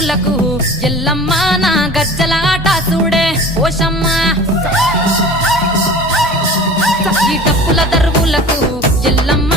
దరువులకు ఎల్లమ్మ నా గజ్జల ఆట చూడే ఓషమ్మ ఈ డప్పుల దరువులకు ఎల్లమ్మ